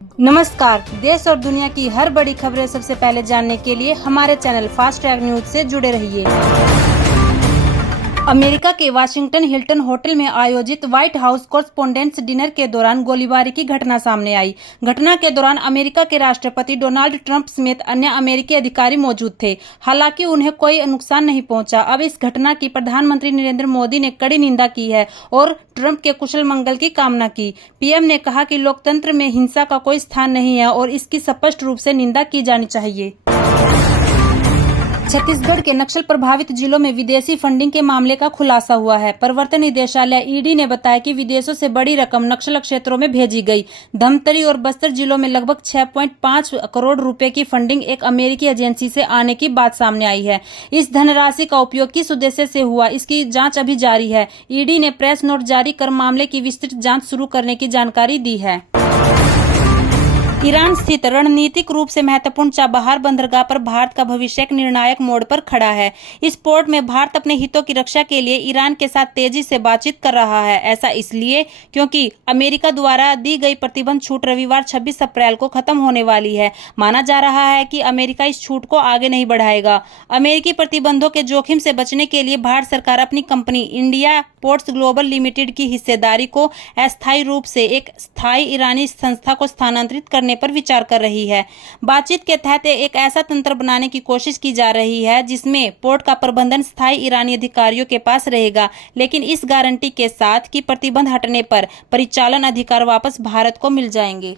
नमस्कार। देश और दुनिया की हर बड़ी खबरें सबसे पहले जानने के लिए हमारे चैनल फास्ट ट्रैक न्यूज से जुड़े रहिए। अमेरिका के वाशिंगटन हिल्टन होटल में आयोजित व्हाइट हाउस कॉरेस्पोंडेंट्स डिनर के दौरान गोलीबारी की घटना सामने आई। घटना के दौरान अमेरिका के राष्ट्रपति डोनाल्ड ट्रंप समेत अन्य अमेरिकी अधिकारी मौजूद थे। हालांकि उन्हें कोई नुकसान नहीं पहुंचा। अब इस घटना की प्रधानमंत्री नरेंद्र मोदी ने कड़ी निंदा की है और ट्रंप के कुशल मंगल की कामना की। पीएम ने कहा कि लोकतंत्र में हिंसा का कोई स्थान नहीं है और इसकी स्पष्ट रूप से निंदा की जानी चाहिए। छत्तीसगढ़ के नक्सल प्रभावित जिलों में विदेशी फंडिंग के मामले का खुलासा हुआ है। प्रवर्तन निदेशालय ईडी ने बताया कि विदेशों से बड़ी रकम नक्सल क्षेत्रों में भेजी गई। धमतरी और बस्तर जिलों में लगभग 6.5 करोड़ रुपए की फंडिंग एक अमेरिकी एजेंसी से आने की बात सामने आई है। इस धनराशि का उपयोग किस उद्देश्य से हुआ, इसकी जांच अभी जारी है। ईडी ने प्रेस नोट जारी कर मामले की विस्तृत जांच शुरू करने की जानकारी दी है। ईरान स्थित रणनीतिक रूप से महत्वपूर्ण चाबहार बंदरगाह पर भारत का भविष्य एक निर्णायक मोड़ पर खड़ा है। इस पोर्ट में भारत अपने हितों की रक्षा के लिए ईरान के साथ तेजी से बातचीत कर रहा है। ऐसा इसलिए क्योंकि अमेरिका द्वारा दी गई प्रतिबंध छूट रविवार 26 अप्रैल को खत्म होने वाली है। माना जा रहा है कि अमेरिका इस छूट को आगे नहीं बढ़ाएगा। अमेरिकी प्रतिबंधों के जोखिम से बचने के लिए भारत सरकार अपनी company India ports global limited की हिस्सेदारी को अस्थायी रूप से एक स्थायी ईरानी संस्था को स्थानांतरित करने पर विचार कर रही है। बातचीत के तहत एक ऐसा तंत्र बनाने की कोशिश की जा रही है जिसमें पोर्ट का प्रबंधन स्थायी ईरानी अधिकारियों के पास रहेगा, लेकिन इस गारंटी के साथ कि प्रतिबंध हटने पर परिचालन अधिकार वापस भारत को मिल जाएंगे।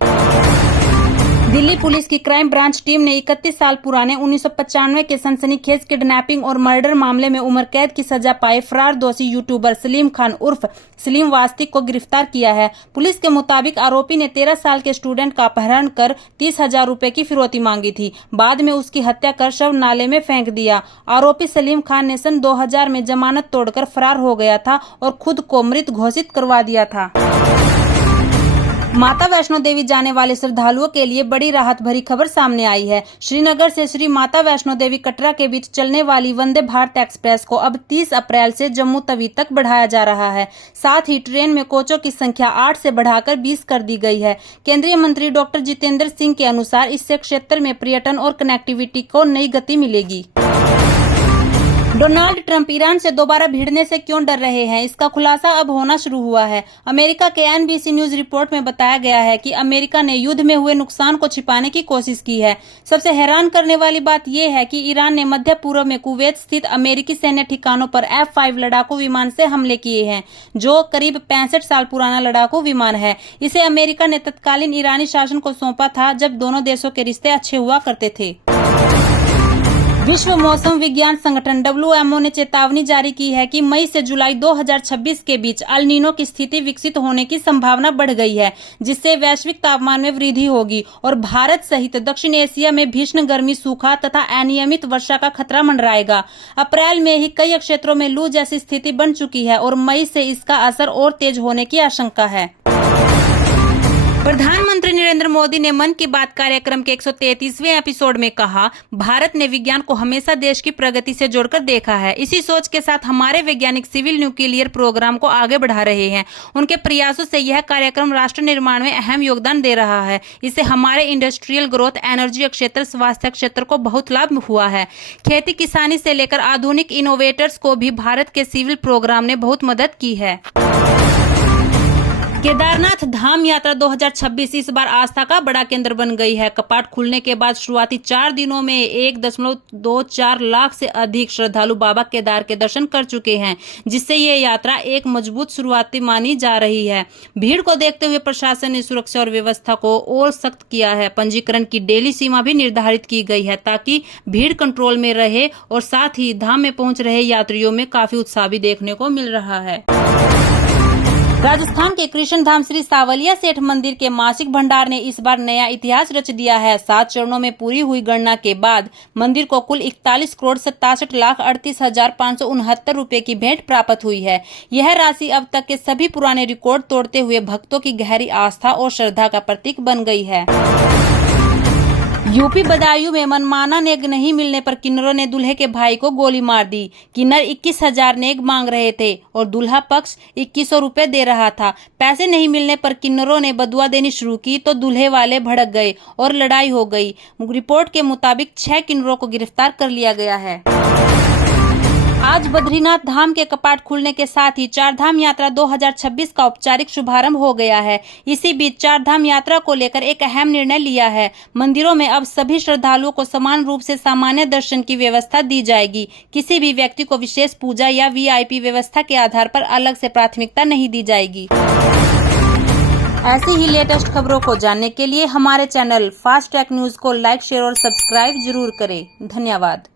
दिल्ली पुलिस की क्राइम ब्रांच टीम ने 31 साल पुराने 1995 के सनसनीखेज किडनैपिंग और मर्डर मामले में उम्र कैद की सजा पाए फरार दोषी यूट्यूबर सलीम खान उर्फ सलीम वास्तिक को गिरफ्तार किया है। पुलिस के मुताबिक आरोपी ने 13 साल के स्टूडेंट का अपहरण कर 30,000 रुपए की फिरौती मांगी थी। बाद में उसकी हत्या कर शव नाले में फेंक दिया। आरोपी सलीम खान ने सन 2000 में जमानत तोड़कर फरार हो गया था और खुद को मृत घोषित करवा दिया था। माता वैष्णो देवी जाने वाले श्रद्धालुओं के लिए बड़ी राहत भरी खबर सामने आई है। श्रीनगर से श्री माता वैष्णो देवी कटरा के बीच चलने वाली वंदे भारत एक्सप्रेस को अब 30 अप्रैल से जम्मू तवी तक बढ़ाया जा रहा है। साथ ही ट्रेन में कोचों की संख्या 8 से बढ़ाकर 20 कर दी गई है। केंद्रीय मंत्री डॉक्टर जितेंद्र सिंह के अनुसार इससे क्षेत्र में पर्यटन और कनेक्टिविटी को नई गति मिलेगी। डोनाल्ड ट्रंप ईरान से दोबारा भिड़ने से क्यों डर रहे हैं, इसका खुलासा अब होना शुरू हुआ है। अमेरिका के एनबीसी न्यूज रिपोर्ट में बताया गया है कि अमेरिका ने युद्ध में हुए नुकसान को छिपाने की कोशिश की है। सबसे हैरान करने वाली बात यह है कि ईरान ने मध्य पूर्व में कुवैत स्थित अमेरिकी सैन्य ठिकानों पर F-5 लड़ाकू विमान से हमले किए हैं, जो करीब 65 साल पुराना लड़ाकू विमान है। इसे अमेरिका ने तत्कालीन ईरानी शासन को सौंपा था जब दोनों देशों के रिश्ते अच्छे हुआ करते थे। विश्व मौसम विज्ञान संगठन WMO ने चेतावनी जारी की है कि मई से जुलाई 2026 के बीच अल नीनो की स्थिति विकसित होने की संभावना बढ़ गई है, जिससे वैश्विक तापमान में वृद्धि होगी और भारत सहित दक्षिण एशिया में भीषण गर्मी, सूखा तथा अनियमित वर्षा का खतरा मंडराएगा। अप्रैल में ही कई क्षेत्रों में लू जैसी स्थिति बन चुकी है और मई से इसका असर और तेज होने की आशंका है। प्रधानमंत्री नरेंद्र मोदी ने मन की बात कार्यक्रम के 133वें एपिसोड में कहा, भारत ने विज्ञान को हमेशा देश की प्रगति से जोड़कर देखा है। इसी सोच के साथ हमारे वैज्ञानिक सिविल न्यूक्लियर प्रोग्राम को आगे बढ़ा रहे हैं। उनके प्रयासों से यह कार्यक्रम राष्ट्र निर्माण में अहम योगदान दे रहा है। इससे हमारे इंडस्ट्रियल ग्रोथ, एनर्जी क्षेत्र, स्वास्थ्य क्षेत्र को बहुत लाभ हुआ है। खेती किसानी से लेकर आधुनिक इनोवेटर्स को भी भारत के सिविल प्रोग्राम ने बहुत मदद की है। केदारनाथ धाम यात्रा 2026 इस बार आस्था का बड़ा केंद्र बन गई है। कपाट खुलने के बाद शुरुआती 4 दिनों में 1.24 लाख से अधिक श्रद्धालु बाबा केदार के दर्शन कर चुके हैं, जिससे ये यात्रा एक मजबूत शुरुआती मानी जा रही है। भीड़ को देखते हुए प्रशासन ने सुरक्षा और व्यवस्था को और सख्त किया है। पंजीकरण की डेली सीमा भी निर्धारित की गई है ताकि भीड़ कंट्रोल में रहे और साथ ही धाम में पहुंच रहे यात्रियों में काफी उत्साह भी देखने को मिल रहा है। राजस्थान के कृष्ण धाम श्री सावलिया सेठ मंदिर के मासिक भंडार ने इस बार नया इतिहास रच दिया है। 7 चरणों में पूरी हुई गणना के बाद मंदिर को कुल 41,67,38,569 रुपए की भेंट प्राप्त हुई है। यह राशि अब तक के सभी पुराने रिकॉर्ड तोड़ते हुए भक्तों की गहरी आस्था और श्रद्धा का प्रतीक बन गई है। यूपी बदायूं में मनमाना नेग नहीं मिलने पर किन्नरों ने दूल्हे के भाई को गोली मार दी। किन्नर 21,000 नेग मांग रहे थे और दूल्हा पक्ष 2100 रुपए दे रहा था। पैसे नहीं मिलने पर किन्नरों ने बदुआ देनी शुरू की तो दूल्हे वाले भड़क गए और लड़ाई हो गई। रिपोर्ट के मुताबिक 6 किन्नरों को गिरफ्तार कर लिया गया है। आज बद्रीनाथ धाम के कपाट खुलने के साथ ही चारधाम यात्रा 2026 का औपचारिक शुभारंभ हो गया है। इसी बीच चारधाम यात्रा को लेकर एक अहम निर्णय लिया है। मंदिरों में अब सभी श्रद्धालुओं को समान रूप से सामान्य दर्शन की व्यवस्था दी जाएगी। किसी भी व्यक्ति को विशेष पूजा या वीआईपी व्यवस्था के आधार पर अलग से प्राथमिकता नहीं दी जाएगी। ऐसी ही लेटेस्ट खबरों को जानने के लिए हमारे चैनल फास्ट ट्रैक न्यूज को लाइक, शेयर और सब्सक्राइब जरूर करें। धन्यवाद।